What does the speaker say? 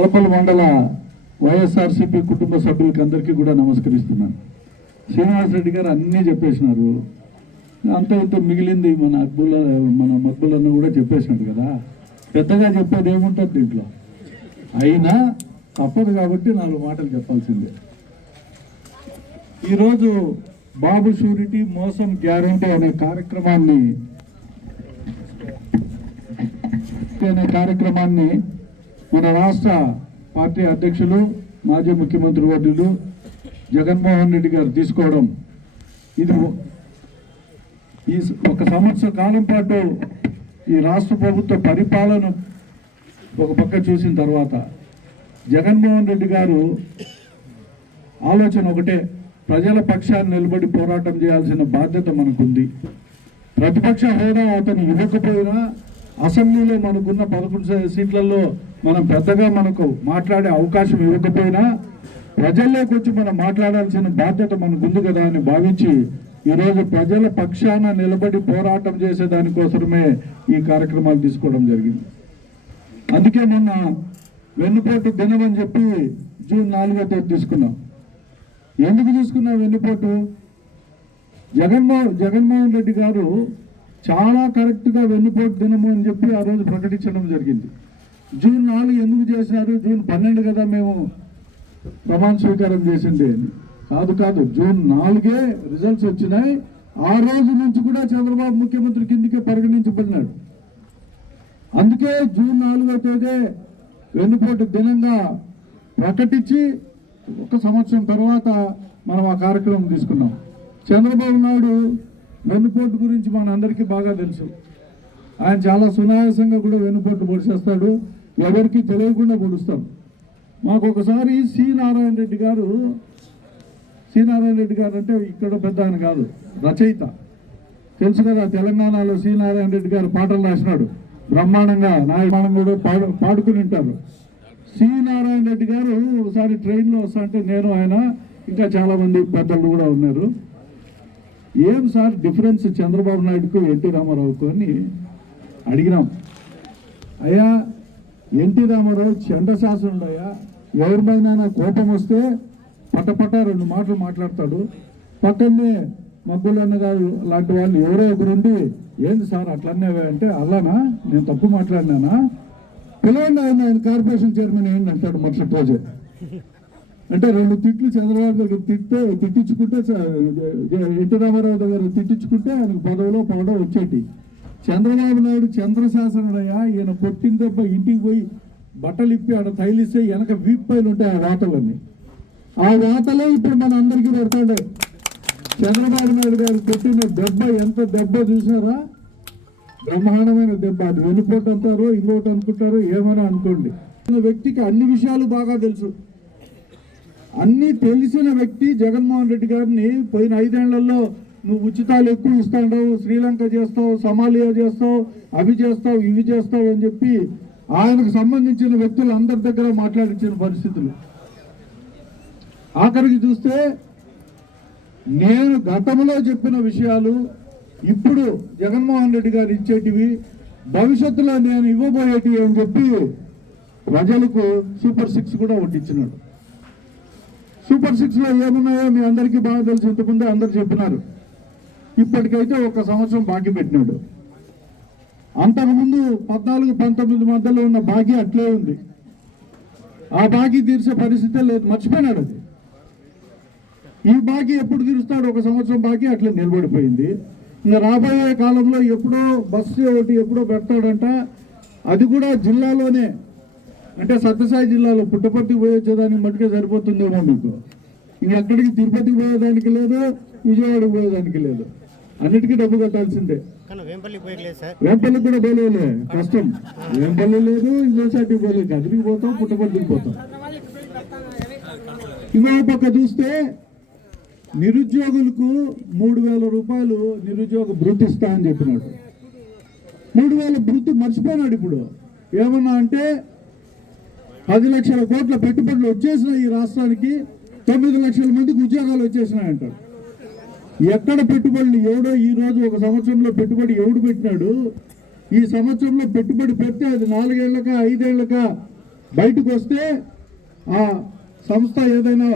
అలపల మండల వైఎస్ఆర్సీపీ కుటుంబ సభ్యులకి అందరికీ కూడా నమస్కరిస్తున్నాను. శ్రీనివాసరెడ్డి గారు అన్నీ చెప్పేసినారు. అంత ఇంత మిగిలింది మన మక్బులన్న కూడా చెప్పేసినాడు కదా. పెద్దగా చెప్పేది ఏముంటుంది దీంట్లో, అయినా తప్పదు కాబట్టి 4 మాటలు చెప్పాల్సిందే. ఈరోజు బాబు షూరిటీ మోసం గ్యారంటీ అనే కార్యక్రమాన్ని మన రాష్ట్ర పార్టీ అధ్యక్షులు మాజీ ముఖ్యమంత్రి వర్యులు జగన్మోహన్ రెడ్డి గారు తీసుకోవడం, ఇది ఈ 1 సంవత్సర కాలం పాటు ఈ రాష్ట్ర ప్రభుత్వ పరిపాలన ఒక పక్క చూసిన తర్వాత జగన్మోహన్ రెడ్డి గారు ఆలోచన ఒకటే, ప్రజల పక్షాన్ని నిలబడి పోరాటం చేయాల్సిన బాధ్యత మనకుంది. ప్రతిపక్ష హోదా అతను ఇవ్వకపోయినా అసెంబ్లీలో మనకున్న 11 సీట్లలో మనం పెద్దగా మనకు మాట్లాడే అవకాశం ఇవ్వకపోయినా ప్రజల్లోకి వచ్చి మనం మాట్లాడాల్సిన బాధ్యత మనకుంది కదా అని భావించి ఈరోజు ప్రజల పక్షాన నిలబడి పోరాటం చేసే దానికోసమే ఈ కార్యక్రమాలు తీసుకోవడం జరిగింది. అందుకే మొన్న వెన్నుపోటు దినం అని చెప్పి జూన్ 4వ తేదీ తీసుకున్నాం. ఎందుకు తీసుకున్నాం వెన్నుపోటు? జగన్మోహన్ రెడ్డి గారు చాలా కరెక్ట్గా వెన్నుపోటు దినము అని చెప్పి ఆ రోజు ప్రకటించడం జరిగింది. జూన్ 4 ఎందుకు చేసినారు? జూన్ 12 కదా మేము ప్రమాణ స్వీకారం చేసింది అని. కాదు, జూన్ 4 రిజల్ట్స్ వచ్చినాయి. ఆ రోజు నుంచి కూడా చంద్రబాబు ముఖ్యమంత్రి కిందికే పరిగణించబడినాడు. అందుకే జూన్ 4వ తేదీ వెన్నుపోటు దినంగా ప్రకటించి 1 సంవత్సరం తర్వాత మనం ఆ కార్యక్రమం తీసుకున్నాం. చంద్రబాబు నాయుడు వెన్నుపోటు గురించి మనందరికీ బాగా తెలుసు. ఆయన చాలా సునాయాసంగా కూడా వెన్నుపోటు పొడిచేస్తాడు, ఎవరికి తెలియకుండా పొడుస్తాం. మాకు ఒకసారి సి నారాయణ రెడ్డి గారు అంటే ఇక్కడ పెద్ద ఆయన కాదు, రచయిత తెలుసు కదా. తెలంగాణలో సి నారాయణ రెడ్డి గారు పాటలు రాసినాడు బ్రహ్మాండంగా, నాయమానం కూడా పాడుకుని ఉంటారు. సి నారాయణ రెడ్డి గారు ఒకసారి ట్రైన్లో వస్తా అంటే నేను, ఆయన ఇంకా చాలామంది పెద్దలు కూడా ఉన్నారు. ఏం సార్ డిఫరెన్స్ చంద్రబాబు నాయుడుకు ఎన్టీ రామారావుకు అని అడిగినాం. అయ్యా ఎన్టీ రామారావు చండశాసనుడు అయ్యా, ఎవరిమైనా కోపం వస్తే పటపట 2 మాటలు మాట్లాడతాడు. పక్కనే మగ్గులన్న గారు లాంటి వాళ్ళు ఎవరో ఒకరుండి ఏంది సార్ అట్లనేవే అంటే, అలానా నేను తప్పు మాట్లాడినానా, పిలవండి ఆయన కార్పొరేషన్ చైర్మన్ ఏంటి అంటాడు మరుసటి రోజే. అంటే 2 తిట్లు చంద్రబాబు దగ్గర తిట్టించుకుంటే, ఎన్టీ రామారావు దగ్గర తిట్టించుకుంటే ఆయనకు పదవిలో పగడో వచ్చేటి. చంద్రబాబు నాయుడు చంద్రశాసనుడయ్యా, ఈయన కొట్టిన దెబ్బ ఇంటికి పోయి బట్టలు ఇప్పి ఆడ తైలిస్తే వెనక వీప్ పైలు ఉంటాయి ఆ వాతలన్నీ. ఆ వాతలే ఇప్పుడు మన అందరికీ పడతాడు. చంద్రబాబు నాయుడు గారు కొట్టిన దెబ్బ ఎంత దెబ్బ చూసారా, బ్రహ్మాండమైన దెబ్బ. అది వెనుపోటు అంటారు, ఇంకోటి అనుకుంటారు, ఏమైనా అనుకోండి. వ్యక్తికి అన్ని విషయాలు బాగా తెలుసు. అన్నీ తెలిసిన వ్యక్తి జగన్మోహన్ రెడ్డి గారిని పోయిన 5 ఏళ్లలో నువ్వు ఉచితాలు ఎక్కువ ఇస్తావు, శ్రీలంక చేస్తావు, సమాలియా చేస్తావు, అవి చేస్తావు, ఇవి చేస్తావు అని చెప్పి ఆయనకు సంబంధించిన వ్యక్తులు అందరి దగ్గర మాట్లాడించిన పరిస్థితులు. ఆఖరికి చూస్తే నేను గతంలో చెప్పిన విషయాలు ఇప్పుడు జగన్మోహన్ రెడ్డి గారు ఇచ్చేటివి, భవిష్యత్తులో నేను ఇవ్వబోయేటివి అని చెప్పి ప్రజలకు సూపర్ 6 కూడా ఒట్టించినాడు. సూపర్ 6లో ఏమున్నాయో మీ అందరికీ బాగా తెలుసు. ఇంతకుముందే అందరు చెప్పినారు. ఇప్పటికైతే 1 సంవత్సరం బాకీ పెట్టినాడు. అంతకుముందు 14-19 మధ్యలో ఉన్న బాకీ అట్లే ఉంది. ఆ బాకీ తీర్చే పరిస్థితే లేదు, మర్చిపోయినాడు అది. ఈ బాకీ ఎప్పుడు తీరుస్తాడు? 1 సంవత్సరం బాకీ అట్లే నిలబడిపోయింది. ఇంకా రాబోయే కాలంలో ఎప్పుడో బస్సు ఒకటి ఎప్పుడో పెడతాడంట. అది కూడా జిల్లాలోనే, అంటే సత్యసాయి జిల్లాలో పుట్టపర్తికి పోయొచ్చేదానికి మట్టుకే సరిపోతుందేమో మీకు. ఇంకెక్కడికి తిరుపతికి పోయేదానికి లేదు, విజయవాడకి పోయేదానికి లేదు, అన్నిటికీ డబ్బు కట్టాల్సిందే. వేంపల్లికి కూడా పోలేలే, కష్టం. వేంపల్లి లేదు, యూనివర్సిటీకి పోలేదు, కదిరికి పోతాం, పుట్టపర్తికి పోతాం. ఇంకో పక్క చూస్తే నిరుద్యోగులకు 3,000 రూపాయలు నిరుద్యోగ భృతి ఇస్తా అని చెప్పినాడు. 3,000 భృతి మర్చిపోయినాడు. ఇప్పుడు ఏమన్నా అంటే 10 లక్షల కోట్ల పెట్టుబడులు వచ్చేసినాయి ఈ రాష్ట్రానికి, 9 లక్షల మందికి ఉద్యోగాలు వచ్చేసినాయంటాడు. ఎక్కడ పెట్టుబడులు? ఎవడో ఈ రోజు 1 సంవత్సరంలో పెట్టుబడి ఎవడు పెట్టినాడు? ఈ సంవత్సరంలో పెట్టుబడి పెడితే అది 4 ఏళ్ళక 5 ఏళ్ళక బయటకు వస్తే ఆ సంస్థ ఏదైనా